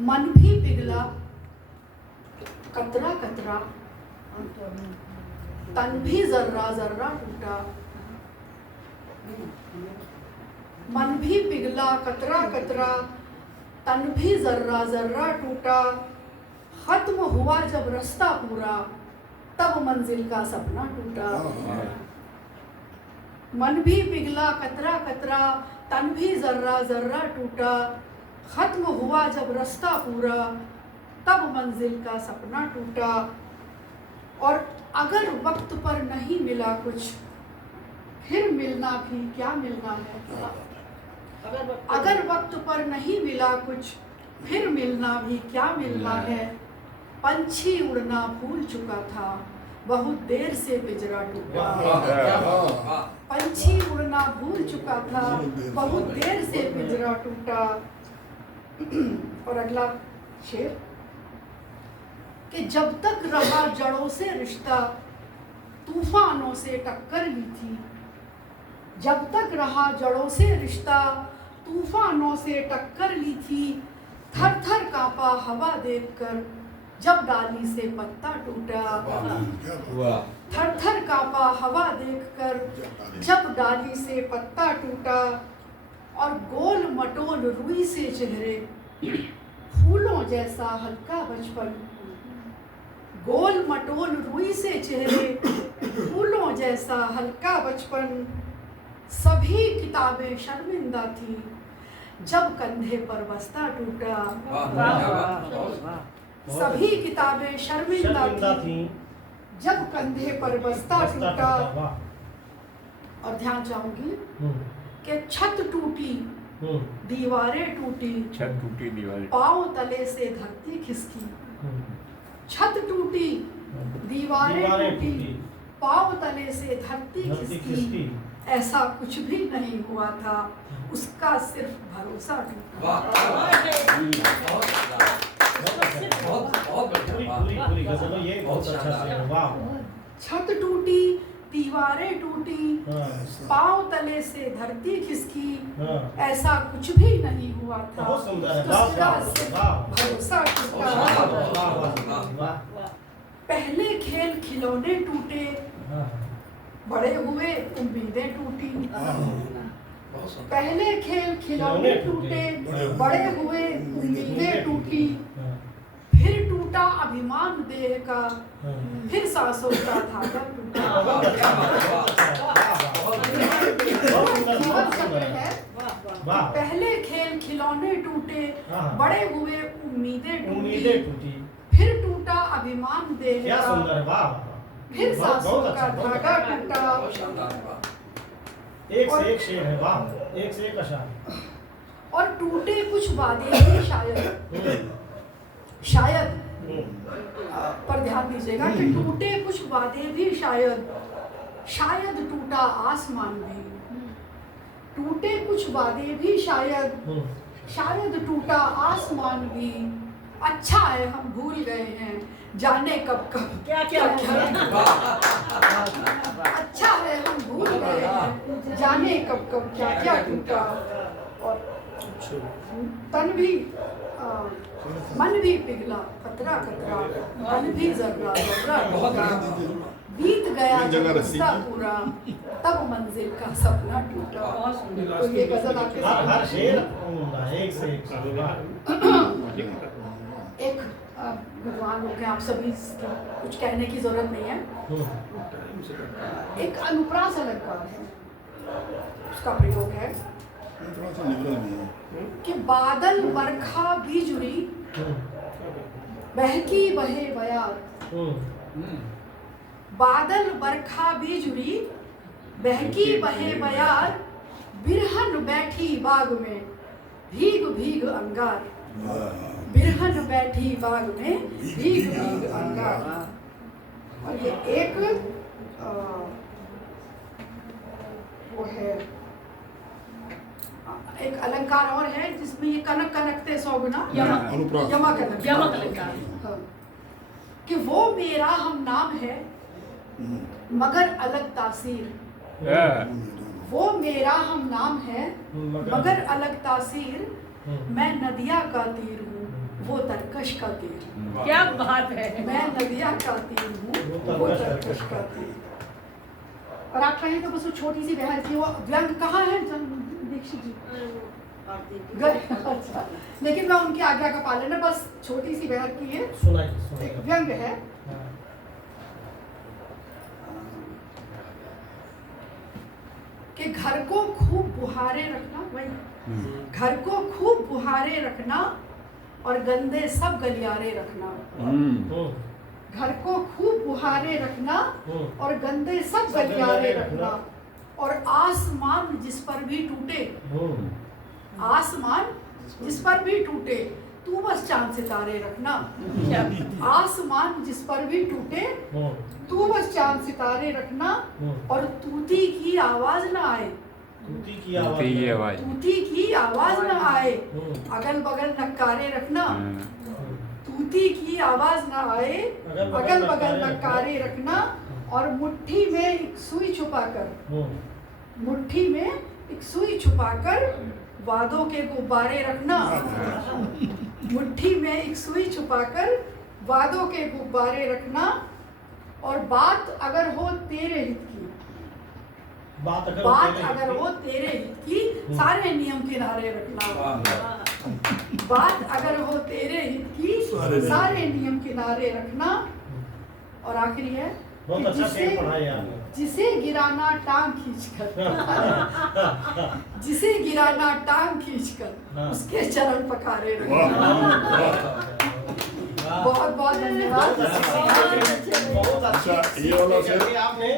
मन भी पिघला कतरा कतरा, तन भी जर्रा जर्रा टूटा। मन भी पिघला कतरा कतरा, तन भी जर्रा जर्रा टूटा। खत्म हुआ जब रास्ता पूरा, तब मंजिल का सपना टूटा। मन भी पिघला कतरा कतरा, तन भी जर्रा जर्रा टूटा। खत्म हुआ जब रास्ता पूरा, तब मंजिल का सपना टूटा। और अगर वक्त पर नहीं मिला कुछ, फिर मिलना भी क्या मिलना है। अगर वक्त पर नहीं मिला कुछ, फिर मिलना भी क्या मिलना है। पंछी उड़ना भूल चुका था, बहुत देर से पिंजरा टूटा। पंछी उड़ना भूल चुका था, बहुत देर से पिंजरा टूटा। और अगला शेर कि जब तक रहा जड़ों से रिश्ता, तूफानों से टक्कर ली थी। जब तक रहा जड़ों से रिश्ता, तूफानों से टक्कर ली थी। थर थर कांपा हवा देखकर, जब डाली से पत्ता टूटा। थर थर कांपा हवा देखकर, जब डाली से पत्ता टूटा। और गोल मटोल रुई से चेहरे, फूलों जैसा हल्का बचपन। गोल मटोल रुई से चेहरे, फूलों जैसा हल्का बचपन। सभी किताबें शर्मिंदा थी, जब कंधे पर बस्ता टूटा। सभी किताबें शर्मिंदा थी, जब कंधे पर बस्ता टूटा। और ध्यान चाहूंगी कि छत टूटी, दीवारें टूटी, छत टूटी दीवारें, पांव तले से धरती खिसकी। छत टूटी, दीवारें टूटी, पांव तले से धरती खिसकी। ऐसा कुछ भी नहीं हुआ था, उसका सिर्फ भरोसा टूटा। छत टूटी, दीवारें टूटी, पांव तले से धरती खिसकी। ऐसा कुछ भी नहीं हुआ था, उसका सिर्फ भरोसा टूटा। पहले खेल खिलौने टूटे, बड़े हुए उम्मीदें टूटी। पहले खेल खिलौने टूटे, बड़े हुए उम्मीदें टूटी। फिर टूटा अभिमान देह का, फिर सांसों का धागा टूटा। पहले खेल खिलौने टूटे, बड़े हुए उम्मीदें टूटी। फिर टूटा अभिमान देह का, फिर सांसों का धागा टूटा। एक से एक शेर है, वाह, एक से एक अशार। और टूटे कुछ वादे भी शायद पर ध्यान दीजिएगा कि टूटे कुछ वादे भी शायद टूटा आसमान भी। टूटे कुछ वादे भी शायद टूटा आसमान भी। अच्छा है हम भूल गए हैं, जाने कब क्या अच्छा है हम भूल गए हैं, जाने कब क्या टूटा। और तन भी मन भी पिघला कतरा कतरा, मन भी जर्रा जर्रा टूटा। बीत गया जब रास्ता पूरा, तब मंजिल का सपना टूटा। तो ये गजल आपके हर शेर एक से एक भगवान लोग हैं, आप सभी कुछ कहने की जरूरत नहीं है। एक अनुप्रास अलंकार है, उसका प्रयोग है कि बादल बरखा बिजुरी, बहकी बहे बयार। बादल बरखा बिजुरी, बहकी बहे बयार। बिरहन बैठी बाग में, भीग भीग अंगार। बिरहन बैठी बाग में, भीग भीग अंगार। और ये एक वो है, एक अलंकार और है जिसमें ये कनक कनकते सौगुना यमक अलंकार, कि वो मेरा हम नाम है मगर अलग तासीर। वो मेरा हम नाम है मगर अलग तासीर। मैं नदिया का तीर हूँ, वो तरकश का तीर। क्या बात है। मैं नदिया का तीर हूँ, वो तरकश का तीर। और आप कहें तो बस वो छोटी सी बहन थी, वो व्यंग कहाँ है दीक्षित जी? अच्छा, लेकिन मैं उनकी आज्ञा का पालन है, बस छोटी सी बहन की है, सुनाइए एक व्यंग है। कि घर को खूब बुहारे रखना, वही घर को खूब बुहारे रखना और गंदे सब गलियारे रखना। घर को खूब बुहारे रखना और गंदे सब गलियारे रखना। और आसमान जिस पर भी टूटे, आसमान जिस पर भी टूटे, तू बस चांद सितारे रखना। आसमान जिस पर भी टूटे, तू बस चांद सितारे रखना। और तूती की आवाज ना आए, तूती की आवाज, तूती की आवाज ना आए, अगल बगल नक्कारे रखना। तूती की आवाज ना आए, अगल बगल नक्कारे रखना। और मुट्ठी में एक सुई छुपाकर, मुट्ठी में एक सुई छुपाकर वादों के गुब्बारे रखना। मुट्ठी में एक सुई छुपाकर वादों के गुब्बारे रखना। और बात अगर हो तेरे हित की, बात अगर हो तेरे हित की, सारे नियम किनारे रखना। बात अगर हो तेरे हित की, सारे नियम किनारे रखना। और आखिरी है, बहुत अच्छा शेर पढ़ा है आपने। जिसे गिराना टांग खींचकर, जिसे गिराना टांग खींचकर, उसके चरण पखारे रखना। बहुत बहुत धन्यवाद। बहुत अच्छा, ये वाला शेर आपने